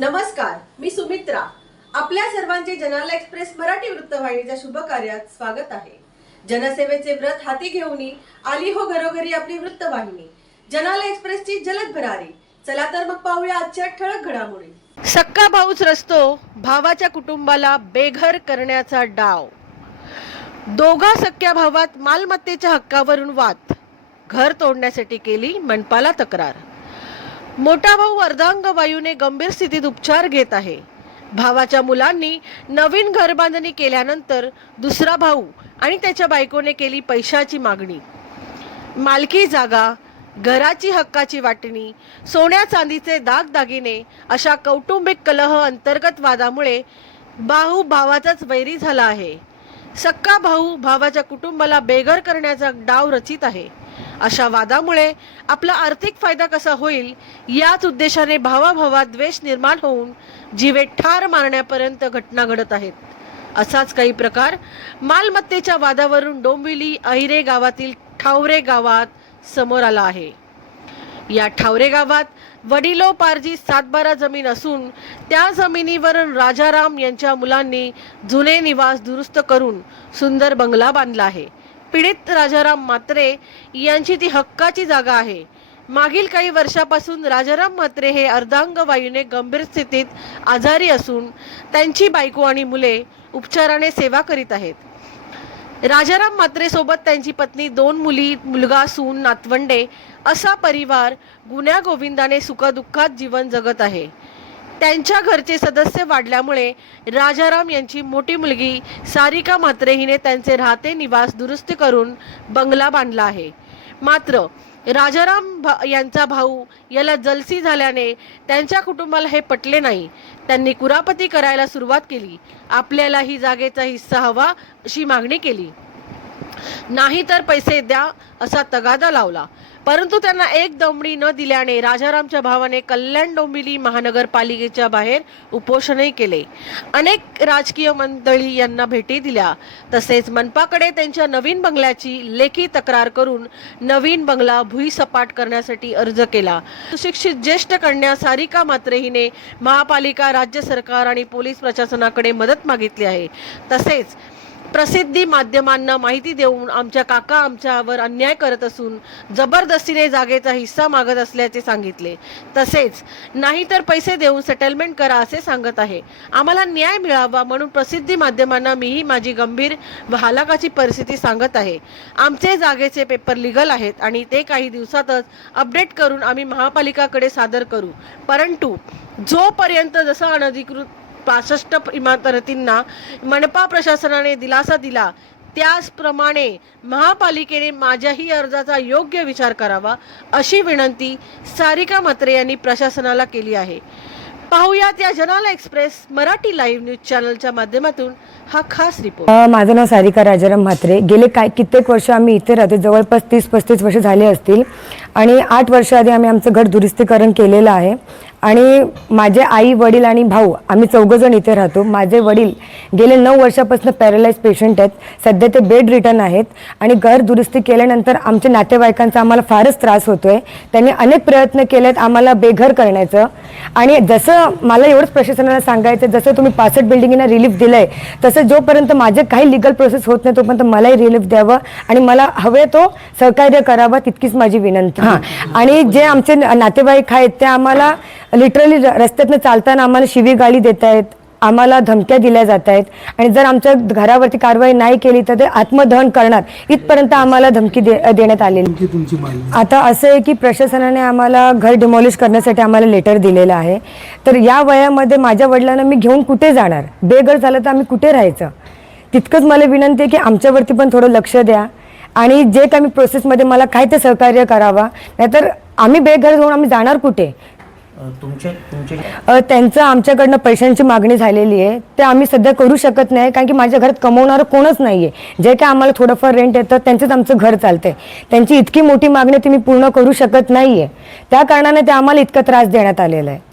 नमस्कार मी सुमित्रा. आपल्या सर्वांचे जनाला एक्सप्रेस मराठी वृत्तवाहिनीच्या शुभ कार्यात स्वागत आहे. जनसेवेचे व्रत हाती घेऊन आली हो घरोघरी आपली वृत्तवाहिनी. जनाला एक्सप्रेसची जलद भरारी चला तर मग पाहूया आजच्या ठळक घडामोडी. सक्का भाऊच रस्तो भावाच्या कुटुंबाला बेघर करण्याचा डाव. दोघा सक्या भावात मालमत्तेच्या हक्कावरून वाद. घर तोडण्यासाठी केली मनपाला तक्रार. मोठा भाऊ अर्धांग वायूने गंभीर स्थितीत उपचार घेत आहे. भावाच्या मुलांनी नवीन घर बांधणी केल्यानंतर दुसरा भाऊ आणि त्याच्या बायकोने केली पैशाची मागणी. मालकी जागा घराची हक्काची वाटणी सोन्या चांदीचे दागदागिने अशा कौटुंबिक कलह अंतर्गत वादामुळे भाऊ भावाचाच वैरी झाला आहे. सक्का भाऊ भावाच्या कुटुंबाला बेघर करण्याचा डाव रचित आहे. अशा वादामुळे आपला आर्थिक फायदा कसा होईल याच उद्देशाने भावाभावात द्वेष निर्माण होऊन जीवे ठार मारण्यापर्यंत घटना घडत आहेत. असाच काही प्रकार मालमत्तेच्या वादावरून डोंबिवली अहिरे गावातील ठावरे गावात समोर आला आहे. या ठावरे गावात वडिलोपार्जी सातबारा जमीन असून त्या जमिनीवरून राजाराम यांच्या मुलांनी जुने निवास दुरुस्त करून सुंदर बंगला बांधला आहे. पीडित राजाराम मात्रे यांची ती हक्काची जागा आहे. मागील काही वर्षापासून राजाराम म्हात्रे हे अर्धांगवायूने गंभीर स्थितीत आजारी असून त्यांची बायको आणि मुले उपचाराने सेवा करीत आहेत. राजाराम म्हात्रे सोबत त्यांची पत्नी दोन मुली मुलगा सून नातवंडे असा परिवार गुन्ह्या गोविंदाने सुखदुःखात जीवन जगत आहे. त्यांच्या घरचे सदस्य वाढल्यामुळे राजाराम यांची मोठी मुलगी सारिका म्हात्रे हिने त्यांचे राहते निवास दुरुस्त करून बंगला बांधला आहे. मात्र राजाराम भा- यांचा भाऊ याला जलसी झाल्याने त्यांच्या कुटुंबाला हे पटले नाही. त्यांनी कुरापती करायला सुरुवात केली. आपल्याला ही जागेचा हिस्सा हवा अशी मागणी केली. नाही तर पैसे द्या असा तगादा लावला. परंतु त्यांना एक दमडी न दिल्याने राजारामच्या भावाने कल्याण डोंबिवली महानगरपालिकेच्या बाहेर उपोषणही केले. अनेक राजकीय मंडळी यांना भेटी दिल्या. तसेच मनपाकडे त्यांच्या नवीन बंगल्याची लेखी तक्रार करून नवीन बंगला भुईसपाट करण्यासाठी अर्ज केला. सुशिक्षित ज्येष्ठ कन्या सारिका मात्रे हिने महापालिका राज्य सरकार आणि पोलीस प्रशासनाकडे मदत मागितली आहे. तसेच प्रसिद्धी माध्यमांना माहिती देऊन आमच्या काका आमच्यावर अन्याय करत असून जबरदस्तीने जागेचा हिस्सा मागत असल्याचे सांगितले. तसेच नाहीतर पैसे देऊन सेटलमेंट करा असे सांगत आहे. आम्हाला न्याय मिळावा म्हणून प्रसिद्धी माध्यमांना मीही माझी गंभीर व हालाकाची परिस्थिती सांगत आहे. आमचे जागेचे पेपर लिगल आहेत आणि ते काही दिवसातच अपडेट करून आम्ही महापालिकाकडे सादर करू. परंतु जोपर्यंत जसं अनधिकृत पासष्ट इमारतींना मनपा प्रशासनाने दिलासा दिला. त्याचप्रमाणे महापालिकेने माझ्याही अर्जाचा योग्य विचार करावा अशी विनंती सारिका मत्रे यांनी प्रशासनाला केली आहे. पाहुयात या जनाला एक्सप्रेस मराठी लाईव्ह न्यूज चॅनलच्या माध्यमातून हा खास रिपोर्ट. माझं नाव सारिका राजाराम म्हात्रे. गेले काय कित्येक वर्ष आम्ही इथे राहतो जवळपास तीस पस्तीस वर्ष झाले असतील. आणि आठ वर्ष आधी आम्ही आमचं घर दुरुस्तीकरण केलेलं आहे. आणि माझे आई वडील आणि भाऊ आम्ही चौघजण इथे राहतो. माझे वडील गेले नऊ वर्षापासून पॅरालाइज पेशंट आहेत. सध्या ते बेड रिटर्न आहेत. आणि घर दुरुस्ती केल्यानंतर आमच्या नातेवाईकांचा आम्हाला फारच त्रास होतोय. त्यांनी अनेक प्रयत्न केलेत आम्हाला बेघर करण्याचं. आणि जसं मला एवढंच प्रशासनाला सांगायचं जसं तुम्ही पासष्ट बिल्डिंगना रिलीफ दिलंय तसं जोपर्यंत माझे काही लिगल प्रोसेस होत नाही तोपर्यंत मलाही रिलीफ द्यावं. आणि मला हवे तो सहकार्य करावा तितकीच माझी विनंती. हां. आणि जे आमचे नातेवाईक आहेत ते आम्हाला लिटरली रस्त्यातनं चालताना आम्हाला शिवीगाळी देत आहेत आम्हाला धमक्या दिल्या जात आहेत आणि जर आमच्या घरावरती कारवाई नाही केली तर ते आत्मदहन करणार. इथपर्यंत आम्हाला धमकी दे देण्यात आलेली आता असं आहे की प्रशासनाने आम्हाला घर डिमॉलिश करण्यासाठी आम्हाला लेटर दिलेलं आहे. तर या वयामध्ये माझ्या वडिलांना मी घेऊन कुठे जाणार? बेघर झालं तर आम्ही कुठे राहायचं? तितकंच मला विनंती आहे की आमच्यावरती पण थोडं लक्ष द्या. आणि जे काही प्रोसेसमध्ये मला काय ते सहकार्य करावा. नाहीतर आम्ही बेघर होऊन आम्ही जाणार कुठे? तुमचे तुमचे त्यांचं आमच्याकडनं पैशांची मागणी झालेली आहे. ते आम्ही सध्या करू शकत नाही कारण की माझ्या घरात कमवणारं कोणच नाही आहे जे काय आम्हाला थोडंफार रेंट येतं त्यांचंच आमचं घर चालतंय. त्यांची इतकी मोठी मागणी ती मी पूर्ण करू शकत नाही आहे त्या कारणाने ते आम्हाला इतका त्रास देण्यात आलेला आहे.